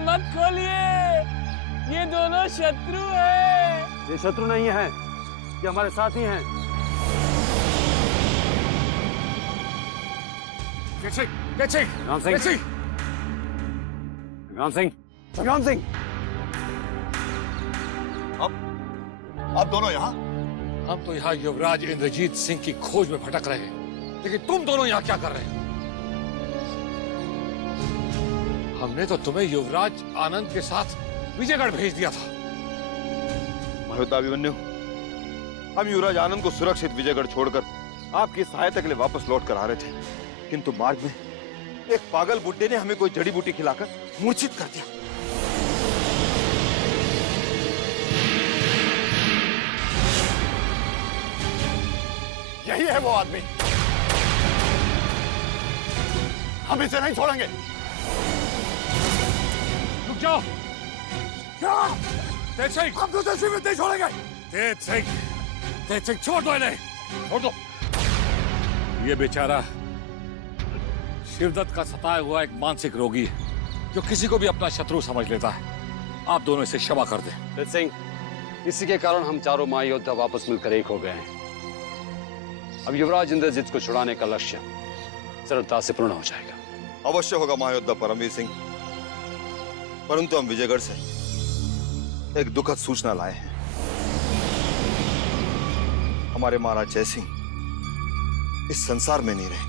मत खोलिए, ये दोनों शत्रु हैं। ये शत्रु नहीं है, ये हमारे साथी हैं। संग्राम सिंह, संग्राम सिंह, संग्राम सिंह। आप दोनों यहाँ? हम तो यहाँ युवराज इंद्रजीत सिंह की खोज में भटक रहे हैं, लेकिन तुम दोनों यहाँ क्या कर रहे हो? हमने तो तुम्हें युवराज आनंद के साथ विजयगढ़ भेज दिया था। महायोद्धा अभिमन्यु, हम युवराज आनंद को सुरक्षित विजयगढ़ छोड़कर आपकी सहायता के लिए वापस लौट कर आ रहे थे, किंतु मार्ग में एक पागल बुड्ढे ने हमें कोई जड़ी बूटी खिलाकर मूर्छित कर दिया। यही है वो आदमी, हम इसे नहीं छोड़ेंगे। रुक जाओ। क्या? तेज सिंह, हम तो तेज सिंह नहीं छोड़ेंगे। तेज सिंह छोड़ दो इन्हें, छोड़ दो। ये बेचारा शिवदत्त का सताया हुआ एक मानसिक रोगी है जो किसी को भी अपना शत्रु समझ लेता है। आप दोनों इसे क्षमा कर दें। तेज सिंह, इसी के कारण हम चारों महायोद्धा वापस मिलकर एक हो गए हैं। अब युवराज इंद्रजीत को छुड़ाने का लक्ष्य सरलता से पूर्ण हो जाएगा। अवश्य होगा महायोद्धा परमवीर सिंह, परंतु हम विजयगढ़ से एक दुखद सूचना लाए हैं। हमारे महाराज जय सिंह इस संसार में नहीं रहे।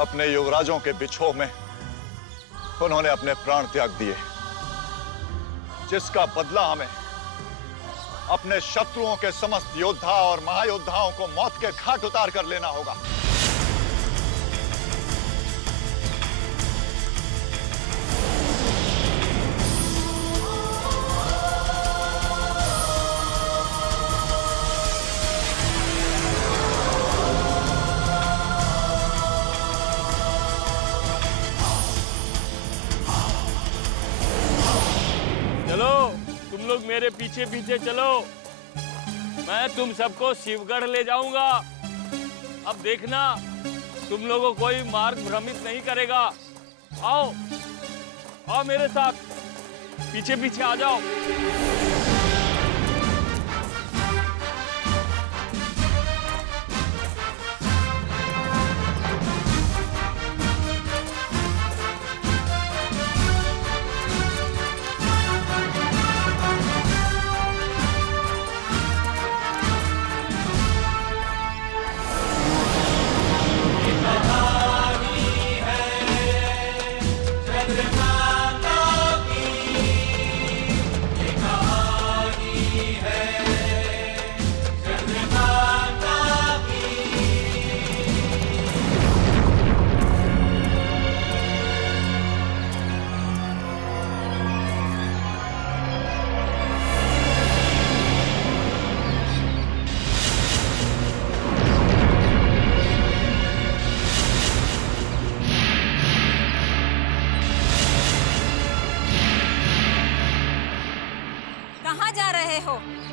अपने युवराजों के बिछोह में उन्होंने अपने प्राण त्याग दिए, जिसका बदला हमें अपने शत्रुओं के समस्त योद्धा और महायोद्धाओं को मौत के घाट उतार कर लेना होगा। चलो, तुम लोग मेरे पीछे पीछे चलो, मैं तुम सबको शिवगढ़ ले जाऊंगा। अब देखना, तुम लोगों को कोई मार्ग भ्रमित नहीं करेगा। आओ, आओ मेरे साथ, पीछे पीछे आ जाओ।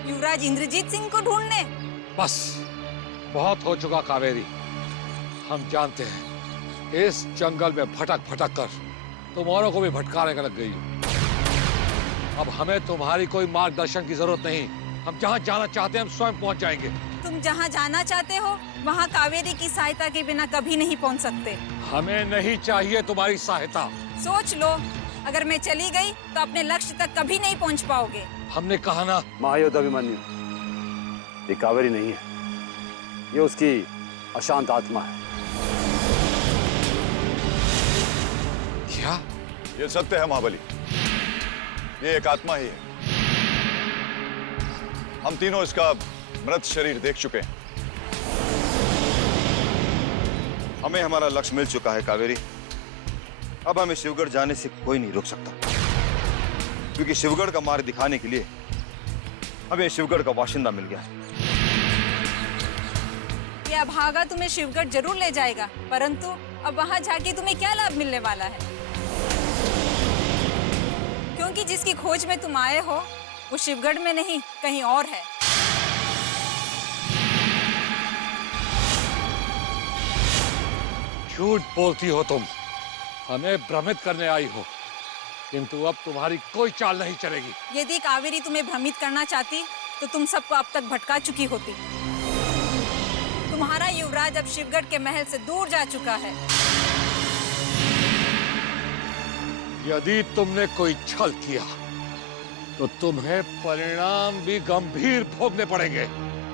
युवराज इंद्रजीत सिंह को ढूंढने? बस बहुत हो चुका कावेरी, हम जानते हैं इस जंगल में भटक भटक कर तुम औरों को भी भटकाने का लग गई हो। अब हमें तुम्हारी कोई मार्गदर्शन की जरूरत नहीं, हम जहाँ जाना चाहते हैं हम स्वयं पहुँच जाएंगे। तुम जहाँ जाना चाहते हो वहाँ कावेरी की सहायता के बिना कभी नहीं पहुँच सकते। हमें नहीं चाहिए तुम्हारी सहायता। सोच लो, अगर मैं चली गई तो अपने लक्ष्य तक कभी नहीं पहुँच पाओगे। हमने कहा ना। महायोद्धा अभिमन्यु, ये कावेरी नहीं है, ये उसकी अशांत आत्मा है। क्या? ये सत्य है महाबली, ये एक आत्मा ही है। हम तीनों इसका मृत शरीर देख चुके हैं। हमें हमारा लक्ष्य मिल चुका है कावेरी। अब हमें शिवगढ़ जाने से कोई नहीं रोक सकता, क्योंकि शिवगढ़ का मार्ग दिखाने के लिए हमें शिवगढ़ का बाशिंदा मिल गया है। ये अभागा तुम्हें शिवगढ़ जरूर ले जाएगा, परंतु अब वहां जाके तुम्हें क्या लाभ मिलने वाला है? क्योंकि जिसकी खोज में तुम आए हो वो शिवगढ़ में नहीं कहीं और है। झूठ बोलती हो तुम, हमें भ्रमित करने आई हो, किंतु अब तुम्हारी कोई चाल नहीं चलेगी। यदि कावेरी तुम्हें भ्रमित करना चाहती तो तुम सबको अब तक भटका चुकी होती। तुम्हारा युवराज अब शिवगढ़ के महल से दूर जा चुका है। यदि तुमने कोई छल किया तो तुम्हें परिणाम भी गंभीर भोगने पड़ेंगे।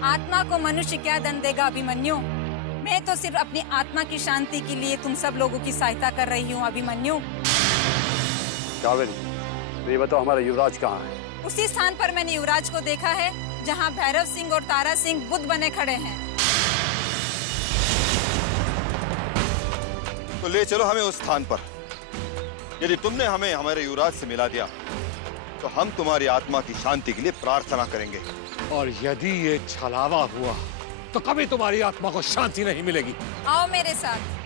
आत्मा को मनुष्य क्या दंड देगा अभिमन्यु? मैं तो सिर्फ अपनी आत्मा की शांति के लिए तुम सब लोगों की सहायता कर रही हूँ अभिमन्यु। कावेरी, तो ये बताओ हमारा युवराज कहाँ है? उसी स्थान पर मैंने युवराज को देखा है जहाँ भैरव सिंह और तारा सिंह बुद्ध बने खड़े हैं। तो ले चलो हमें उस स्थान पर। यदि तुमने हमें हमारे युवराज से मिला दिया तो हम तुम्हारी आत्मा की शांति के लिए प्रार्थना करेंगे। और यदि ये छलावा हुआ तो कभी तुम्हारी आत्मा को शांति नहीं मिलेगी। आओ मेरे साथ।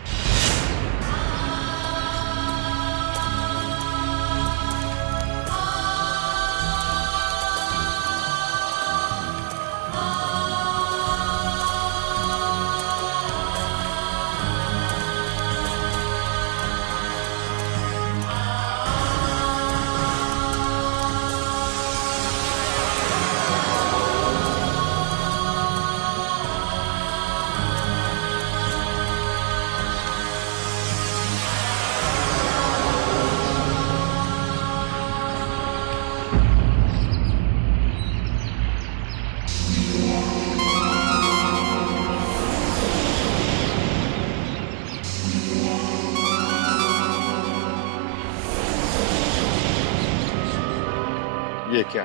ये क्या?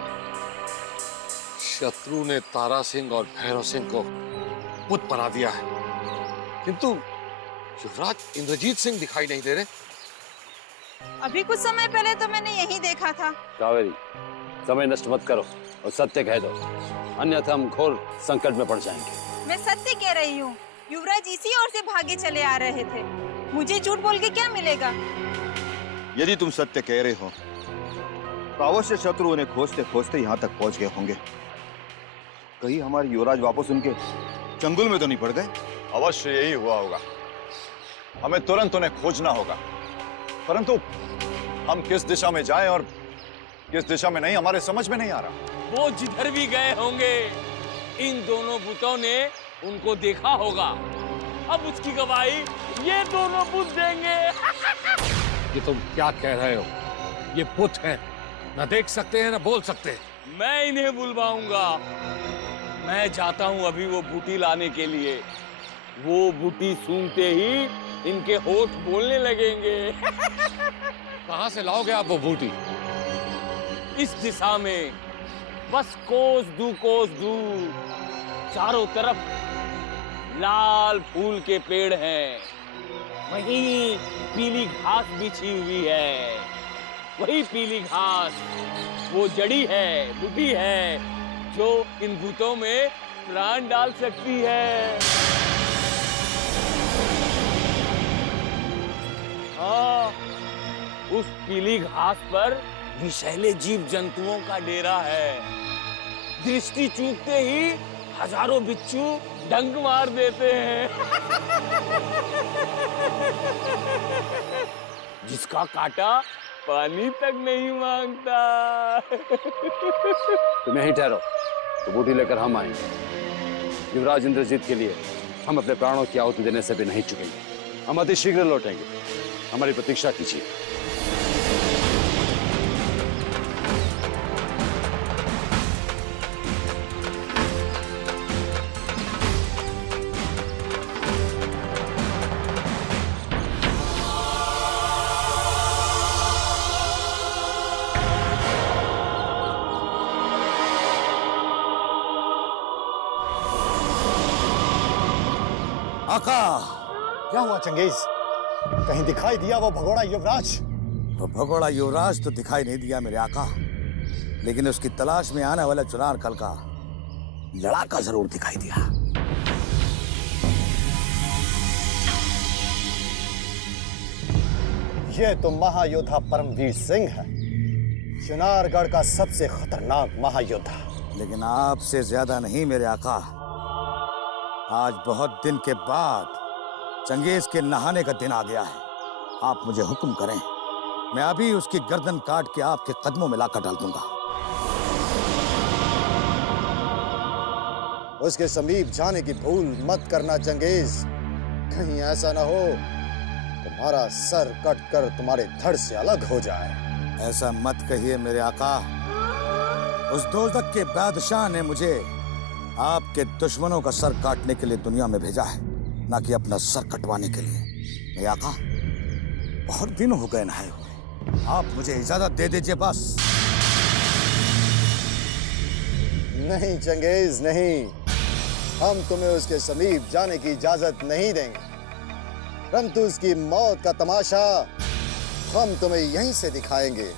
शत्रु ने तारा सिंह और भैरव सिंह को बुद्ध बना दिया है, किंतु युवराज इंद्रजीत सिंह दिखाई नहीं दे रहे। अभी कुछ समय पहले तो मैंने यही देखा था। कावेरी, समय नष्ट मत करो और सत्य कह दो, अन्यथा हम घोर संकट में पड़ जाएंगे। मैं सत्य कह रही हूँ, युवराज इसी ओर से भागे चले आ रहे थे। मुझे झूठ बोल के क्या मिलेगा? यदि तुम सत्य कह रहे हो तो अवश्य शत्रु उन्हें खोजते खोजते यहाँ तक पहुंच गए होंगे। कहीं हमारे युवराज वापस उनके चंगुल में तो नहीं पड़ गए? अवश्य यही हुआ होगा। हमें तुरंत उन्हें खोजना होगा, परंतु हम किस दिशा में जाएं और किस दिशा में नहीं, हमारे समझ में नहीं आ रहा। वो जिधर भी गए होंगे इन दोनों बुतों ने उनको देखा होगा। अब उसकी गवाही ये दोनों बुत देंगे। ये तुम क्या कह रहे हो? ये बुत हैं, न देख सकते हैं न बोल सकते। मैं इन्हें बुलवाऊंगा। मैं जाता हूं अभी वो बूटी लाने के लिए। वो बूटी सूंघते ही इनके होठ बोलने लगेंगे। कहां से लाओगे आप वो बूटी? इस दिशा में, बस कोस दूर चारों तरफ लाल फूल के पेड़ हैं। वहीं पीली घास बिछी हुई है। वही पीली घास वो जड़ी है, बूटी है, जो इन भूतों में प्राण डाल सकती है। हाँ, उस पीली घास पर विषैले जीव जंतुओं का डेरा है। दृष्टि चूकते ही हजारों बिच्छू डंक मार देते हैं। जिसका काटा पानी तक नहीं मांगता। तुम यहीं ठहरो, तो बूटी लेकर हम आएंगे। युवराज इंद्रजीत के लिए हम अपने प्राणों की आहुति देने से भी नहीं चुकेंगे। हम अति शीघ्र लौटेंगे, हमारी प्रतीक्षा कीजिए। आका, क्या हुआ चंगेज? कहीं दिखाई दिया वो भगोड़ा युवराज? वो भगोड़ा युवराज तो दिखाई नहीं दिया मेरे आका, लेकिन उसकी तलाश में आने वाला चुनार कल का लड़ाका जरूर दिखाई दिया। ये तो महायोद्धा परमवीर सिंह है, चुनारगढ़ का सबसे खतरनाक महायोद्धा। लेकिन आपसे ज्यादा नहीं मेरे आका। आज बहुत दिन के बाद चंगेज के नहाने का दिन आ गया है। आप मुझे हुक्म करें, मैं अभी उसकी गर्दन काट के आपके कदमों में लाकर डाल दूंगा। उसके समीप जाने की भूल मत करना चंगेज। कहीं ऐसा ना हो तुम्हारा सर कट कर तुम्हारे धड़ से अलग हो जाए। ऐसा मत कहिए मेरे आका। उस दोज़ख के बादशाह ने मुझे आपके दुश्मनों का सर काटने के लिए दुनिया में भेजा है, ना कि अपना सर कटवाने के लिए। मेरे आका, बहुत दिन हो गए नहाए हुए, आप मुझे इजाजत दे दीजिए बस। नहीं चंगेज नहीं, हम तुम्हें उसके समीप जाने की इजाजत नहीं देंगे, परंतु उसकी मौत का तमाशा हम तुम्हें यहीं से दिखाएंगे।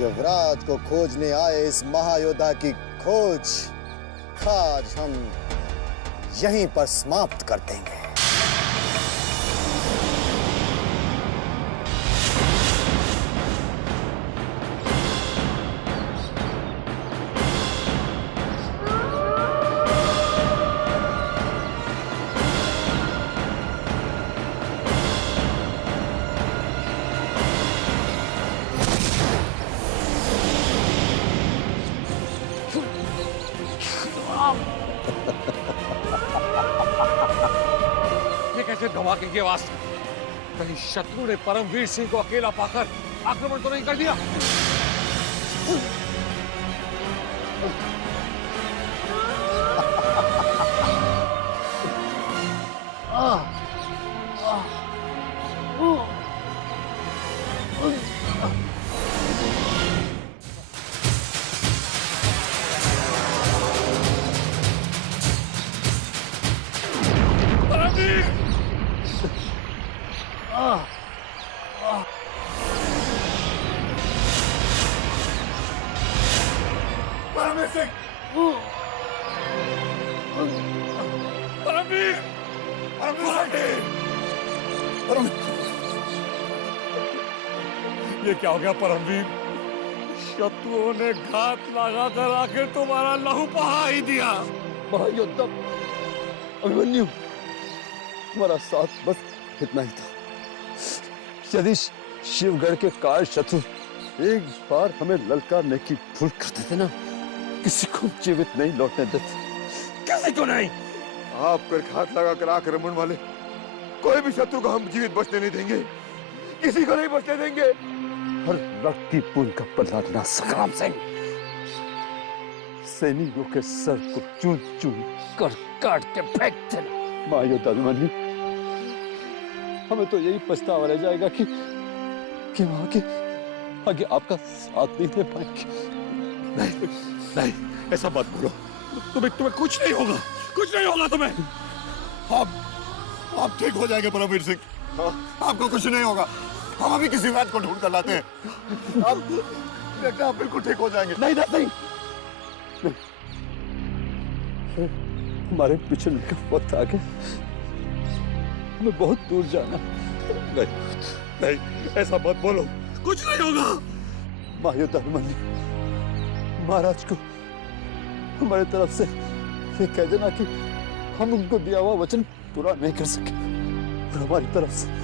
युवराज को खोजने आए इस महायोद्धा की खोज आज हम यहीं पर समाप्त कर देंगे। ये कैसे धमाके की आवाज? कहीं शत्रु ने परमवीर सिंह को अकेला पाकर आक्रमण तो नहीं कर दिया? ये क्या हो गया परमवीर? शत्रुओं ने घात लगाकर आखिर तुम्हारा लहू बहा ही दिया। महायोद्धा अभिमन्यु, हमारा साथ बस इतना ही था। यदि शिवगढ़ के कार शत्रु एक बार हमें ललकारने की भूल कर देते ना, किसी को जीवित नहीं लौटने देते, किसी को नहीं। आप पर घात लगाकर आक्रमण वाले कोई भी शत्रु को हम जीवित बचने नहीं देंगे, किसी को नहीं बचने देंगे। हर रक्त की बूंद का बदला लेना संग्राम सिंह। सैनिकों के सर को चून चून कर काट के फेंक देना। महायोद्धा अभिमन्यु, हमें तो यही पछतावा रह जाएगा कि वहां के आगे आपका साथ नहीं दे पाएंगे। नहीं नहीं, ऐसा मत बोलो। तुम्हें कुछ नहीं होगा, कुछ नहीं होगा तुम्हें। आप ठीक हो जाएंगे परमवीर सिंह, आपको कुछ नहीं होगा। हम अभी किसी वैद्य को ढूंढ कर लाते हैं। आप बिल्कुल ठीक हो जाएंगे। नहीं नहीं, हमारे पिछड़ने का वक्त आ गया, हमें बहुत दूर जाना। नहीं नहीं, ऐसा मत बोलो, कुछ नहीं होगा। महायोद्धा अभिमन्यु, महाराज को हमारे तरफ से ये कह देना कि हम उनको दिया हुआ वचन पूरा नहीं कर सके, और हमारी तरफ से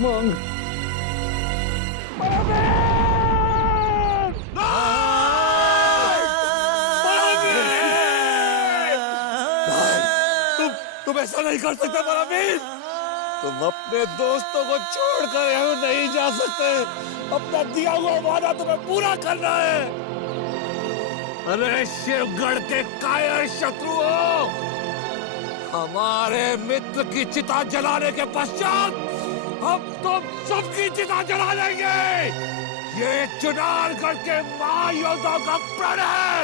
मांग। तुम ऐसा नहीं कर सकते परमवीर। तुम अपने दोस्तों को छोड़कर यहाँ नहीं जा सकते। अपना दिया हुआ वादा तुम्हें पूरा करना है। अरे शिवगढ़ के कायर शत्रुओं, हमारे मित्र की चिता जलाने के पश्चात हम तुम सबकी चिता जला देंगे। ये चुनारगढ़ के महायोद्धा का प्रण है।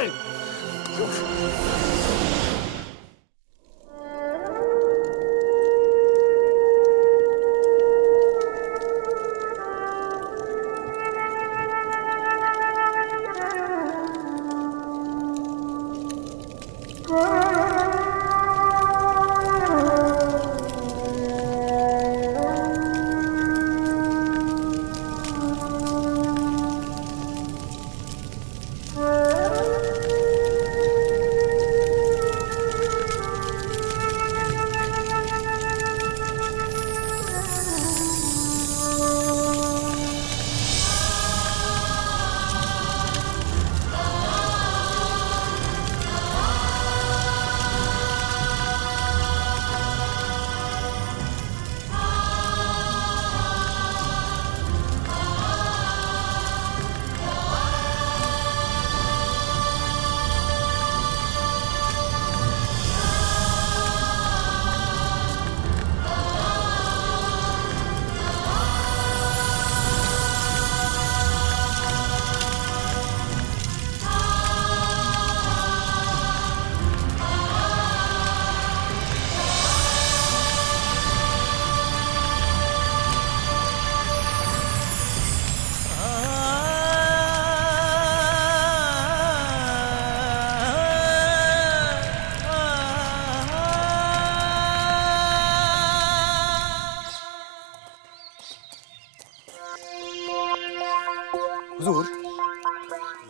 हुजूर,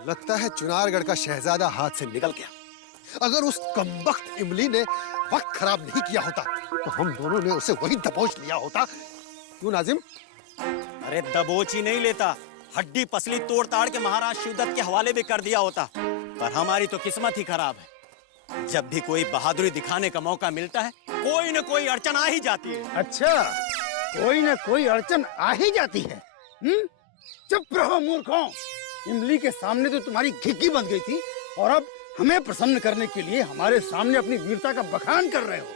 लगता है चुनारगढ़ का शहजादा हाथ से निकल गया। अगर उस कमबख्त इमली ने वक्त खराब नहीं किया होता तो हम दोनों ने उसे वहीं दबोच लिया होता। क्यों नाजिम? अरे दबोच ही नहीं लेता, हड्डी पसली तोड़ ताड़ के महाराज शिवदत्त के हवाले भी कर दिया होता। पर हमारी तो किस्मत ही खराब है। जब भी कोई बहादुरी दिखाने का मौका मिलता है, कोई न कोई अड़चन आ ही जाती है। अच्छा, कोई न कोई अड़चन आ ही जाती है। चुप रहो मूर्खों। इमली के सामने तो तुम्हारी घिग्गी बंध गई थी और अब हमें प्रसन्न करने के लिए हमारे सामने अपनी वीरता का बखान कर रहे हो।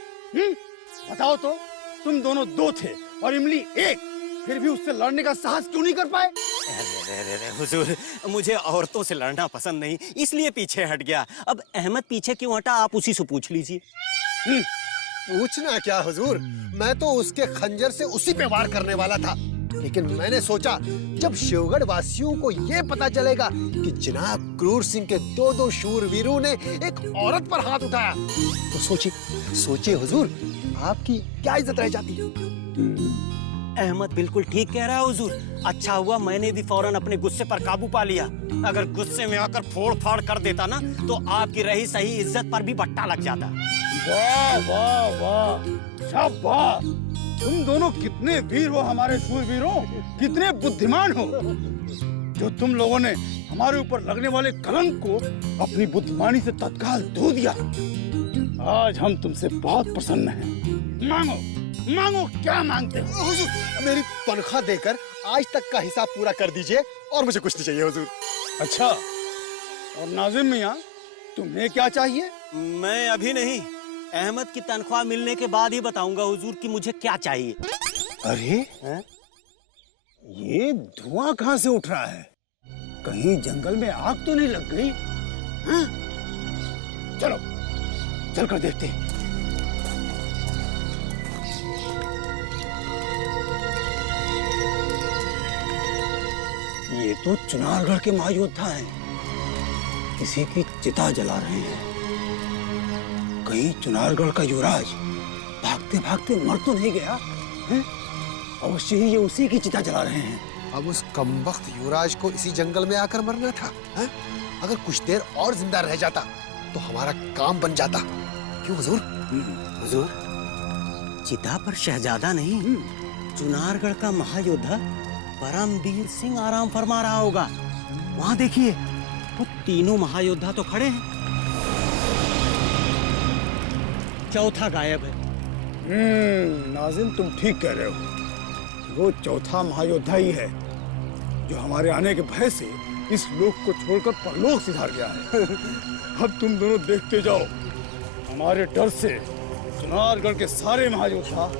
बताओ तो, तुम दोनों दो थे और इमली एक, फिर भी उससे लड़ने का साहस क्यों नहीं कर पाए? अरे हुजूर, मुझे औरतों से लड़ना पसंद नहीं, इसलिए पीछे हट गया। अब अहमद पीछे क्यों हटा, आप उसी से पूछ लीजिए। पूछना क्या हुजूर, मैं तो उसके खंजर से उसी पे वार करने वाला था, लेकिन मैंने सोचा जब शिवगढ़ वासियों को ये पता चलेगा कि जनाब क्रूर सिंह के दो शूरवीरों ने एक औरत पर हाथ उठाया, तो सोचिए हुजूर, आपकी क्या इज्जत रह जाती। अहमद बिल्कुल ठीक कह रहा है हुजूर। अच्छा हुआ मैंने भी फौरन अपने गुस्से पर काबू पा लिया। अगर गुस्से में आकर फोड़ फाड़ कर देता ना, तो आपकी रही सही इज्जत पर भी बट्टा लग जाता। वाह वाह वाह, शाबाश! तुम दोनों कितने वीर हो हमारे शूरवीरों, कितने बुद्धिमान हो। जो तुम लोगों ने हमारे ऊपर लगने वाले कलंक को अपनी बुद्धिमानी से तत्काल धो दिया। आज हम तुमसे बहुत प्रसन्न हैं। मांगो मांगो, क्या मांगते हो? हुजूर, मेरी तनख्वाह देकर आज तक का हिसाब पूरा कर दीजिए और मुझे कुछ नहीं चाहिए हुजूर। अच्छा, और नाजिम मियाँ, तुम्हें क्या चाहिए? मैं अभी नहीं, अहमद की तनख्वाह मिलने के बाद ही बताऊंगा हुजूर कि मुझे क्या चाहिए। अरे ये धुआं कहाँ से उठ रहा है? कहीं जंगल में आग तो नहीं लग गई? हाँ? चलो चलकर देखते हैं। ये तो चुनारगढ़ के महायोद्धा हैं, किसी की चिता जला रहे हैं। कहीं चुनारगढ़ का युवराज भागते भागते मर तो नहीं गया? अवश्य ही ये उसी की चिता जला रहे हैं। अब उस कमबख्त युवराज को इसी जंगल में आकर मरना था। अगर कुछ देर और जिंदा रह जाता तो हमारा काम बन जाता। क्यों हुजूर? हुजूर, चिता पर शहजादा नहीं, चुनारगढ़ का महायोद्धा परमवीर सिंह आराम फरमा रहा होगा। वहां देखिए, वो तीनों महायोद्धा तो खड़े हैं, चौथा गायब है। नाजिम, तुम ठीक कह रहे हो। वो चौथा महायोद्धा ही है जो हमारे आने के भय से इस लोक को छोड़कर परलोक सिधार गया है। अब तुम दोनों देखते जाओ, हमारे डर से चुनारगढ़ के सारे महायोद्धा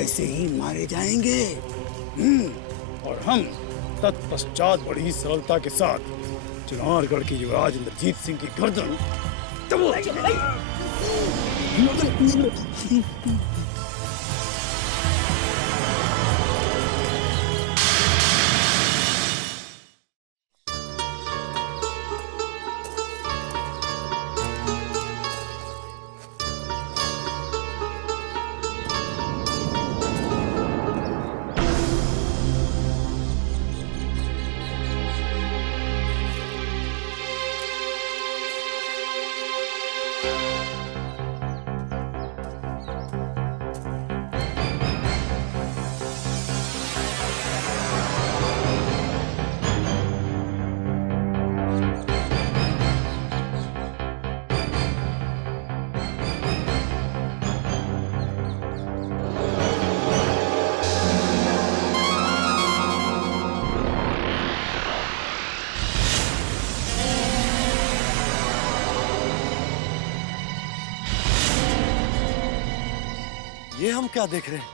ऐसे ही मारे जाएंगे। और हम तत्पश्चात बड़ी सरलता के साथ चुनारगढ़ के युवराज इंद्रजीत सिंह की गर्दन दबोच ये हम क्या देख रहे हैं?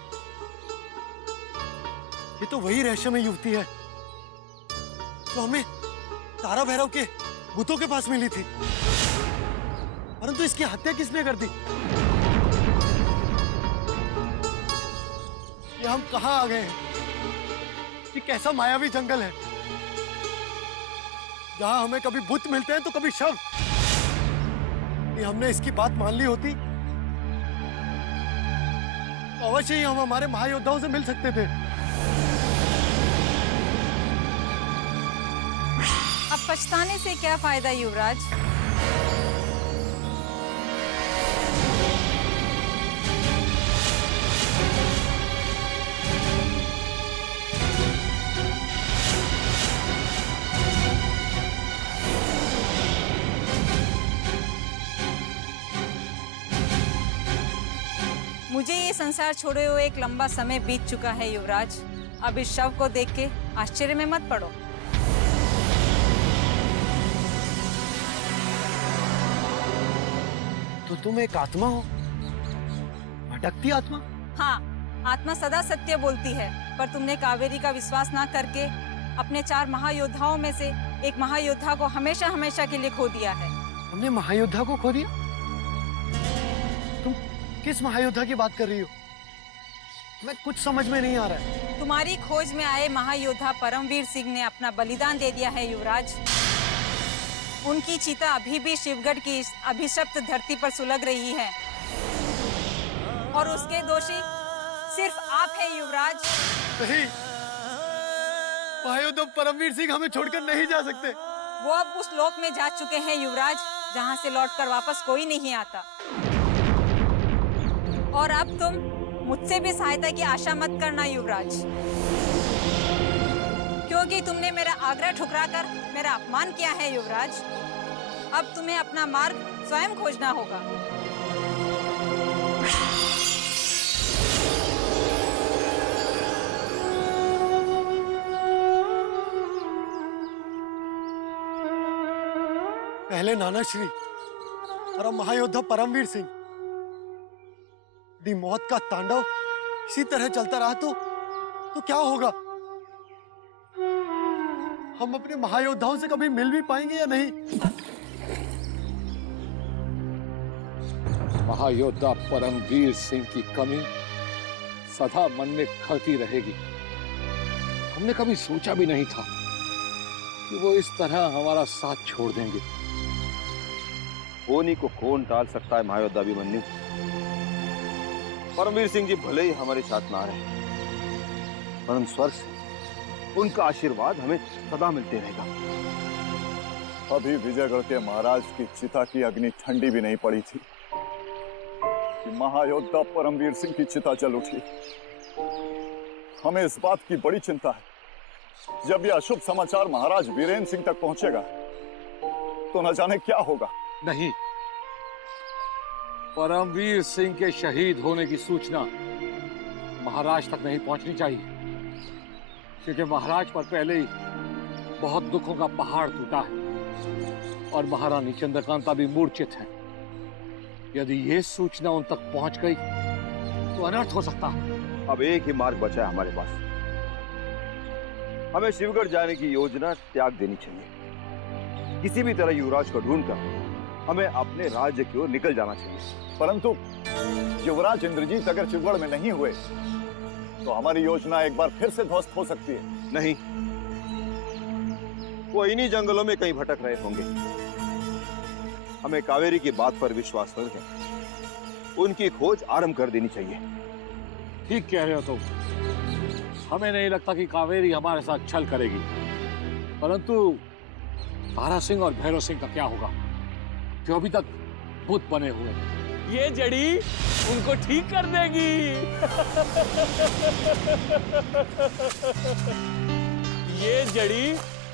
ये तो वही रहस्यमय युवती है जो हमें तारा भैरव के बुतों के पास मिली थी। परंतु इसकी हत्या किसने कर दी? ये हम कहां आ गए हैं? ये कैसा मायावी जंगल है जहां हमें कभी बुत मिलते हैं तो कभी शव। ये हमने इसकी बात मान ली होती तो अवश्य ही हम हमारे महायोद्धाओं से मिल सकते थे। अब पछताने से क्या फायदा युवराज? मुझे ये संसार छोड़े हुए एक लंबा समय बीत चुका है युवराज। अब इस शव को देख के आश्चर्य में मत पड़ो। तो तुम एक आत्मा हो, भटकती आत्मा? हाँ, आत्मा सदा सत्य बोलती है, पर तुमने कावेरी का विश्वास ना करके अपने 4 महायोद्धाओं में से एक महायोद्धा को हमेशा हमेशा के लिए खो दिया है। हमने महायोद्धा को खो दिया? तुम किस महायोद्धा की बात कर रही हो? मैं कुछ समझ में नहीं आ रहा है। तुम्हारी खोज में आए महायोद्धा परमवीर सिंह ने अपना बलिदान दे दिया है युवराज। उनकी चिता अभी भी शिवगढ़ की इस अभिशप्त धरती पर सुलग रही है और उसके दोषी सिर्फ आप हैं युवराज। नहीं, महायोद्धा परमवीर सिंह हमें छोड़कर नहीं जा सकते। वो अब उस लोक में जा चुके हैं युवराज, जहाँ से लौटकर वापस कोई नहीं आता। और अब तुम मुझसे भी सहायता की आशा मत करना युवराज, क्योंकि तुमने मेरा आग्रह ठुकराकर मेरा अपमान किया है युवराज। अब तुम्हें अपना मार्ग स्वयं खोजना होगा। पहले नाना श्री और अब महायोद्धा परमवीर सिंह। यदि मौत का तांडव इसी तरह चलता रहा तो क्या होगा? हम अपने महायोद्धाओं से कभी मिल भी पाएंगे या नहीं? महायोद्धा परमवीर सिंह की कमी सदा मन में खलती रहेगी। हमने कभी सोचा भी नहीं था कि वो इस तरह हमारा साथ छोड़ देंगे। होनी को कौन टाल सकता है महायोद्धा अभिमन्यु? परमवीर सिंह जी भले ही हमारे साथ ना रहे, परंतु स्वर्ग से उनका आशीर्वाद हमें सदा मिलते रहेगा। अभी विजयगढ़ के महाराज की चिता की अग्नि ठंडी भी नहीं पड़ी थी कि महायोद्धा परमवीर सिंह की चिता जल उठी। हमें इस बात की बड़ी चिंता है, जब यह अशुभ समाचार महाराज वीरेंद्र सिंह तक पहुंचेगा तो न जाने क्या होगा। नहीं, परमवीर सिंह के शहीद होने की सूचना महाराज तक नहीं पहुंचनी चाहिए, क्योंकि महाराज पर पहले ही बहुत दुखों का पहाड़ टूटा है और महारानी चंद्रकांता भी मूर्छित है। यदि ये सूचना उन तक पहुंच गई तो अनर्थ हो सकता है। अब एक ही मार्ग बचा है हमारे पास, हमें शिवगढ़ जाने की योजना त्याग देनी चाहिए। किसी भी तरह युवराज को ढूंढकर हमें अपने राज्य की ओर निकल जाना चाहिए। परंतु युवराज इंद्रजीत अगर शिवगढ़ में नहीं हुए तो हमारी योजना एक बार फिर से ध्वस्त हो सकती है। नहीं, वो इन्हीं जंगलों में कहीं भटक रहे होंगे। हमें कावेरी की बात पर विश्वास करके उनकी खोज आरंभ कर देनी चाहिए। ठीक कह रहे हो तुम। हमें नहीं लगता कि कावेरी हमारे साथ छल करेगी, परंतु तारा सिंह और भैरव सिंह का क्या होगा, जो अभी तक भूत बने हुए हैं? ये जड़ी उनको ठीक कर देगी। ये जड़ी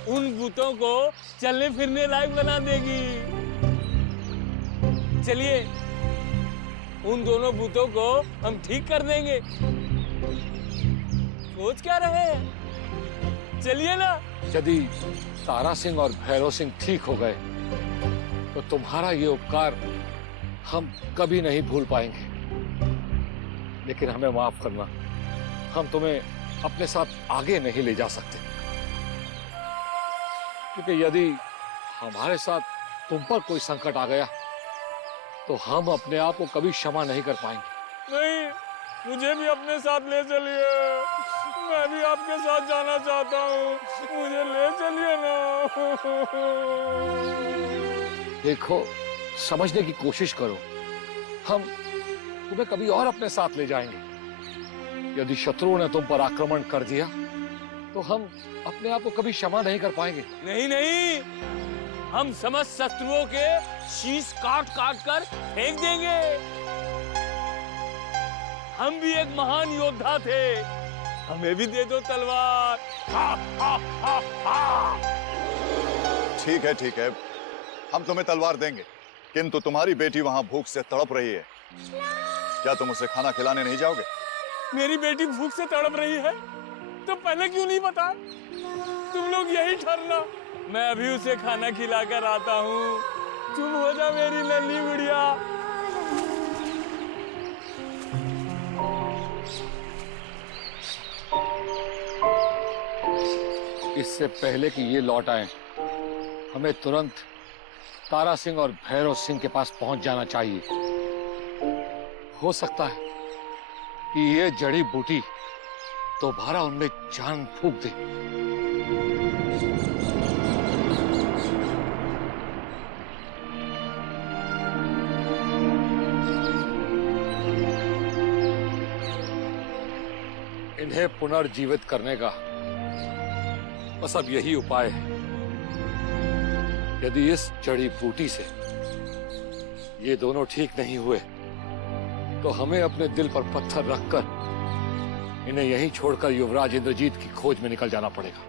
उन भूतों को चलने फिरने लायक बना देगी। चलिए, उन दोनों भूतों को हम ठीक कर देंगे। सोच क्या रहे हैं? चलिए ना। यदि तारा सिंह और भैरव सिंह ठीक हो गए तो तुम्हारा ये उपकार हम कभी नहीं भूल पाएंगे। लेकिन हमें माफ करना, हम तुम्हें अपने साथ आगे नहीं ले जा सकते, क्योंकि यदि हमारे साथ तुम पर कोई संकट आ गया तो हम अपने आप को कभी क्षमा नहीं कर पाएंगे। नहीं, मुझे भी अपने साथ ले चलिए। मैं भी आपके साथ जाना चाहता हूँ, मुझे ले चलिए ना। देखो, समझने की कोशिश करो, हम तुम्हें कभी और अपने साथ ले जाएंगे। यदि शत्रुओं ने तुम पर आक्रमण कर दिया तो हम अपने आप को कभी क्षमा नहीं कर पाएंगे। नहीं नहीं, हम समस्त शत्रुओं के शीश काट काट कर फेंक देंगे। हम भी एक महान योद्धा थे, हमें भी दे दो तलवार। हा, हा, हा, हा। ठीक है, हम तुम्हें तलवार देंगे, किंतु तुम्हारी बेटी वहां भूख से तड़प रही है। क्या तुम उसे खाना खिलाने नहीं जाओगे? मेरी बेटी भूख से तड़प रही है तो पहले क्यों नहीं बताया? तुम लोग यही ठहरना, मैं अभी उसे खाना खिलाकर आता हूँ। चुप हो जा मेरी नन्ही गुड़िया। इससे पहले कि ये लौट आए, हमें तुरंत तारा सिंह और भैरव सिंह के पास पहुंच जाना चाहिए। हो सकता है कि ये जड़ी बूटी दोबारा उनमें जान फूंक दे। इन्हें पुनर्जीवित करने का बस अब यही उपाय है। यदि इस जड़ी बूटी से ये दोनों ठीक नहीं हुए तो हमें अपने दिल पर पत्थर रखकर इन्हें यहीं छोड़कर युवराज इंद्रजीत की खोज में निकल जाना पड़ेगा।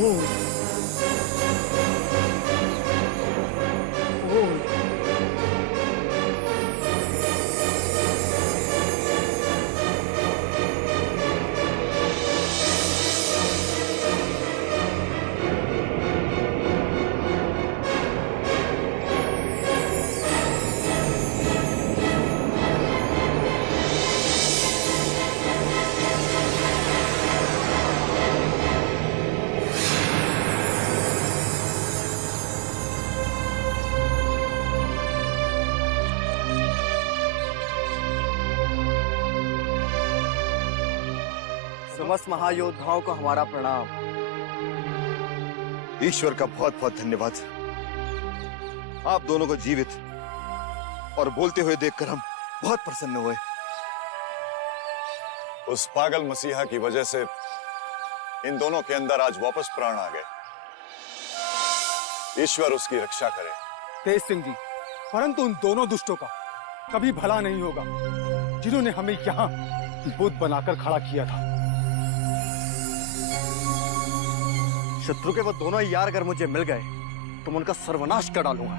ओम ओम ओम समस्त महायोद्धाओं को हमारा प्रणाम। ईश्वर का बहुत बहुत धन्यवाद। आप दोनों को जीवित और बोलते हुए देखकर हम बहुत प्रसन्न हुए। उस पागल मसीहा की वजह से इन दोनों के अंदर आज वापस प्राण आ गए। ईश्वर उसकी रक्षा करे। तेज सिंह जी, परंतु उन दोनों दुष्टों का कभी भला नहीं होगा जिन्होंने हमें यहाँ बुद्ध बनाकर खड़ा किया था। शत्रु के वो दोनों यार अगर मुझे मिल गए तो मैं उनका सर्वनाश कर डालूंगा।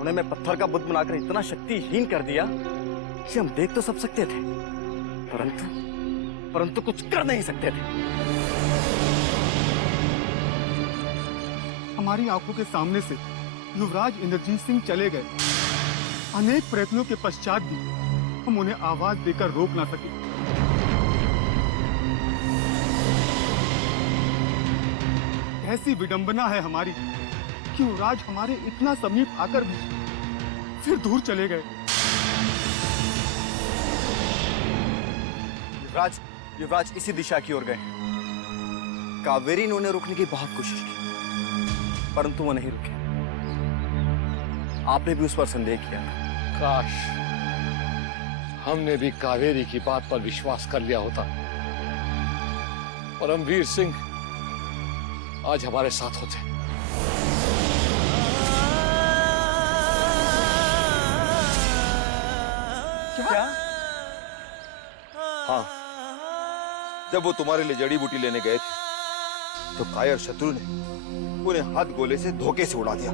उन्हें मैं पत्थर का बुद्ध बनाकर इतना शक्तिहीन कर दिया कि हम देख तो सब सकते थे, परंतु कुछ कर नहीं सकते थे। हमारी आंखों के सामने से युवराज इंद्रजीत सिंह चले गए। अनेक प्रयत्नों के पश्चात भी हम उन्हें आवाज देकर रोक ना सके। ऐसी विडंबना है हमारी कि युवराज हमारे इतना समीप आकर भी फिर दूर चले गए। युवराज इसी दिशा की ओर गए। कावेरी ने उन्हें रोकने की बहुत कोशिश की, परंतु वो नहीं रुके। आपने भी उस पर संदेह किया। काश हमने भी कावेरी की बात पर विश्वास कर लिया होता। परमवीर सिंह आज हमारे साथ होते। क्या? हाँ, जब वो तुम्हारे लिए जड़ी बूटी लेने गए थे तो कायर शत्रु ने उन्हें हाथ गोले से धोखे से उड़ा दिया।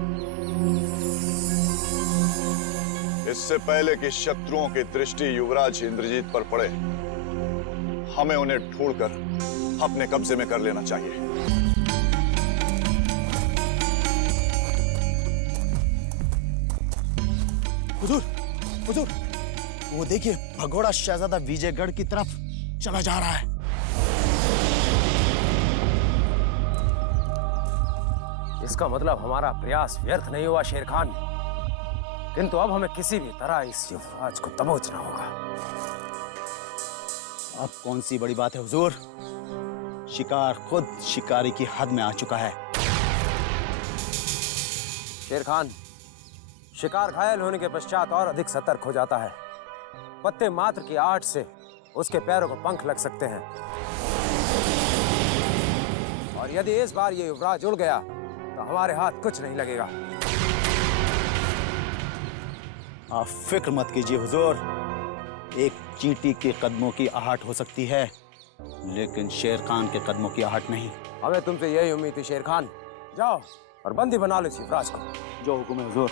इससे पहले कि शत्रुओं की दृष्टि युवराज इंद्रजीत पर पड़े, हमें उन्हें ढूंढकर अपने कब्जे में कर लेना चाहिए। हुजूर, वो देखिए भगोड़ा शहजादा विजयगढ़ की तरफ चला जा रहा है। इसका मतलब हमारा प्रयास व्यर्थ नहीं हुआ शेर खान। किंतु अब हमें किसी भी तरह इस युवराज को दबोचना होगा। अब कौन सी बड़ी बात है हुजूर? शिकार खुद शिकारी की हद में आ चुका है। शेर खान, शिकार घायल होने के पश्चात और अधिक सतर्क हो जाता है। पत्ते मात्र की आहट से उसके पैरों को पंख लग सकते हैं, और यदि इस बार ये युवराज उड़ गया तो हमारे हाथ कुछ नहीं लगेगा। आप फिक्र मत कीजिए हुजूर। एक चींटी के कदमों की आहट हो सकती है, लेकिन शेर खान के कदमों की आहट नहीं। हमें तुमसे यही उम्मीद थी शेर खान। जाओ और बंदी बना लो इस युवराज को। जो हुक्म है हुजूर।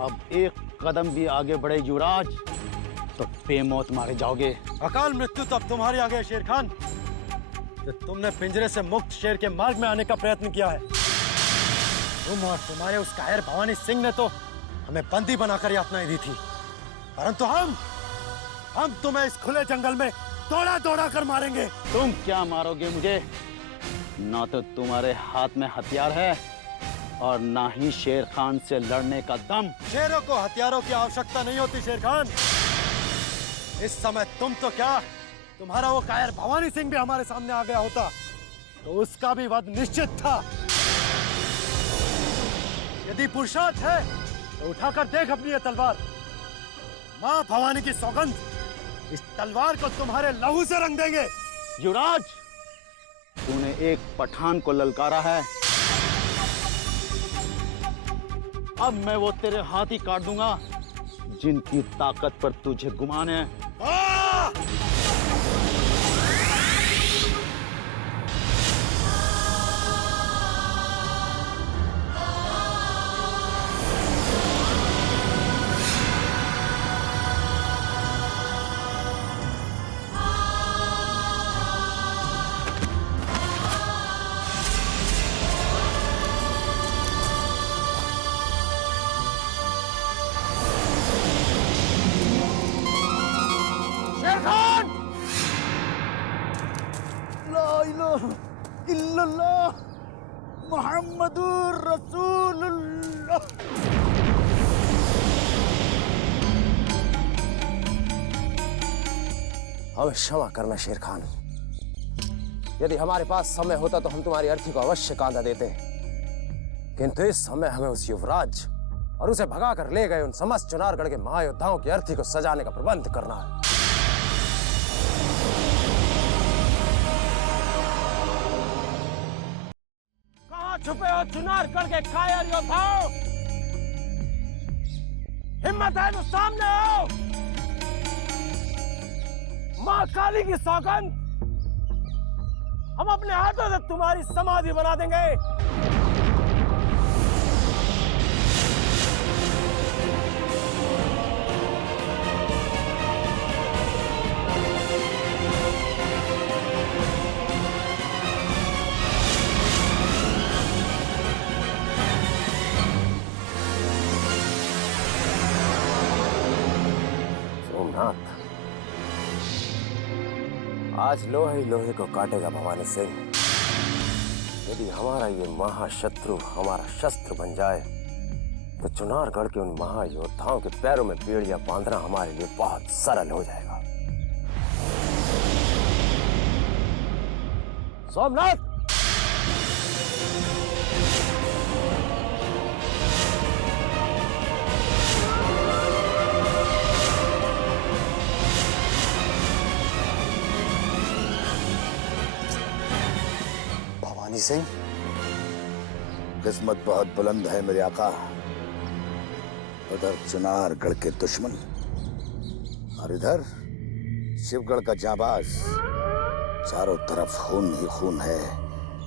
अब एक कदम भी आगे बढ़े युवराज तो बेमौत मारे जाओगे। अकाल मृत्यु तो अब तुम्हारे आगे है शेर खान। कि तुमने पिंजरे से मुक्त शेर के मार्ग में आने का प्रयत्न किया है। तुम और तुम्हारे उस कायर भवानी सिंह ने तो हमें बंदी बनाकर यातनाएं दी थी, परंतु हम तुम्हें इस खुले जंगल में दौड़ा दौड़ा कर मारेंगे। तुम क्या मारोगे मुझे? ना तो तुम्हारे हाथ में हथियार है और ना ही शेर खान से लड़ने का दम। शेरों को हथियारों की आवश्यकता नहीं होती शेर खान। इस समय तुम तो क्या, तुम्हारा वो कायर भवानी सिंह भी हमारे सामने आ गया होता तो उसका भी वध निश्चित था। यदि पुरुषार्थ है तो उठाकर देख अपनी ये तलवार। मां भवानी की सौगंध, इस तलवार को तुम्हारे लहू से रंग देंगे। युवराज, तूने एक पठान को ललकारा है, अब मैं वो तेरे हाथ ही काट दूंगा जिनकी ताकत पर तुझे गुमान है। मोहम्मदुर रसूलुल्लाह। हमें क्षमा करना शेर खान। यदि हमारे पास समय होता तो हम तुम्हारी अर्थी को अवश्य कांधा देते, किंतु इस समय हमें उस युवराज और उसे भगा कर ले गए उन समस्त चुनारगढ़ के महायोद्धाओं की अर्थी को सजाने का प्रबंध करना है। छुपे हो चुनारगढ़ के कायर योद्धाओं? हिम्मत है तो सामने आओ। मां काली की सौगंध, हम अपने हाथों से तुम्हारी समाधि बना देंगे। आज लोहे लोहे को काटेगा भवानी सिंह। यदि हमारा ये महाशत्रु हमारा शस्त्र बन जाए तो चुनारगढ़ के उन महायोद्धाओं के पैरों में बेड़ियां बांधना हमारे लिए बहुत सरल हो जाएगा। सोमनाथ, सिंह। किस्मत बहुत बुलंद है मेरे आका। उधर चुनारगढ़ के दुश्मन और इधर शिवगढ़ का जाबाज। चारों तरफ खून ही खून है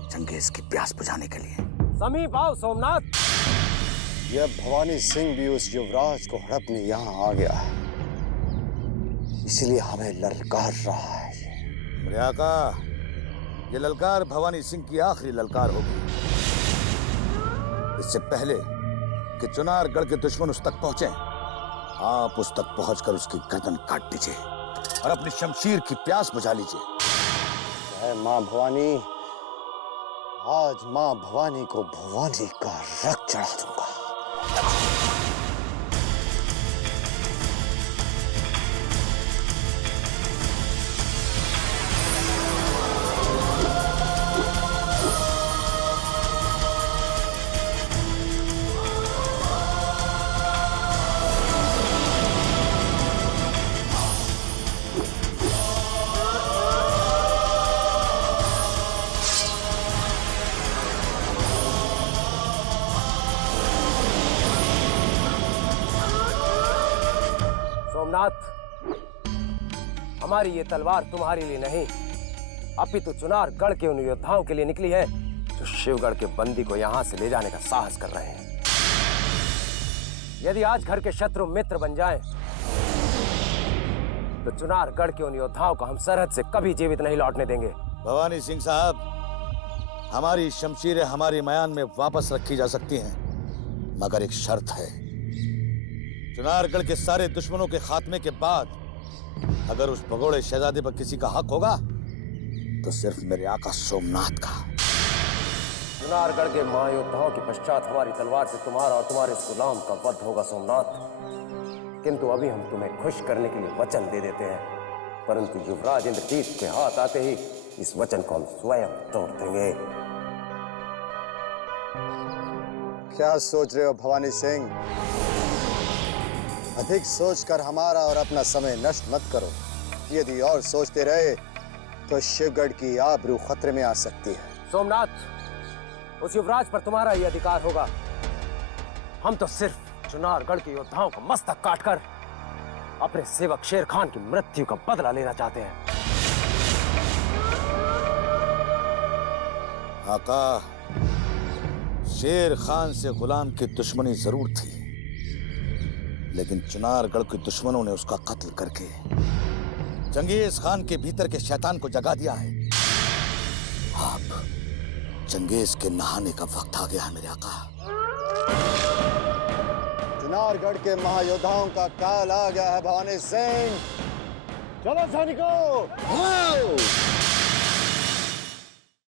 चंगेज की प्यास बुझाने के लिए। समीप आओ सोमनाथ। यह भवानी सिंह भी उस युवराज को हड़पने यहाँ आ गया है, इसलिए हमें ललकार रहा है। मेरे आका, ये ललकार भवानी सिंह की आखिरी ललकार होगी। इससे पहले कि चुनारगढ़ के दुश्मन उस तक पहुंचे, आप उस तक पहुंचकर उसकी गर्दन काट दीजिए और अपनी शमशीर की प्यास बुझा लीजिए। जय मां भवानी। आज मां भवानी को भवानी का रक्त चढ़ा दूंगा। सोमनाथ, हमारी ये तलवार तुम्हारे लिए नहीं, अपितु चुनारगढ़ के उन योद्धाओं के लिए निकली है जो शिवगढ़ के बंदी को यहां से ले जाने का साहस कर रहे हैं। यदि आज घर के शत्रु मित्र बन जाएं, तो चुनारगढ़ के उन योद्धाओं को हम सरहद से कभी जीवित नहीं लौटने देंगे। भवानी सिंह साहब, हमारी शमशीरें हमारी मयान में वापस रखी जा सकती हैं, मगर एक शर्त है। चुनारगढ़ के सारे दुश्मनों के खात्मे के बाद अगर उस भगोड़े शहजादे पर किसी का हक होगा तो सिर्फ मेरे आका सोमनाथ का। चुनारगढ़ के महायोद्धाओं के पश्चात हमारी तलवार से तुम्हारा और तुम्हारे इस गुलाम का वध होगा सोमनाथ। किंतु अभी हम तुम्हें खुश करने के लिए वचन दे देते हैं, परंतु युवराज इंद्रजीत के हाथ आते ही इस वचन को हम स्वयं तोड़ देंगे। क्या सोच रहे हो भवानी सिंह? अधिक सोचकर हमारा और अपना समय नष्ट मत करो। यदि और सोचते रहे तो शिवगढ़ की आबरू खतरे में आ सकती है। सोमनाथ, उस युवराज पर तुम्हारा ही अधिकार होगा। हम तो सिर्फ चुनारगढ़ के योद्धाओं का मस्तक काटकर अपने सेवक शेर खान की मृत्यु का बदला लेना चाहते हैं। आका, शेर खान से गुलाम की दुश्मनी जरूर थी, लेकिन चुनारगढ़ के दुश्मनों ने उसका कत्ल करके चंगेज खान के भीतर के शैतान को जगा दिया है। अब चंगेज के नहाने का वक्त आ गया है मेरे आका। चुनारगढ़ के महायोद्धाओं का काल आ गया है भवानी सिंह। चलो सैनिकों।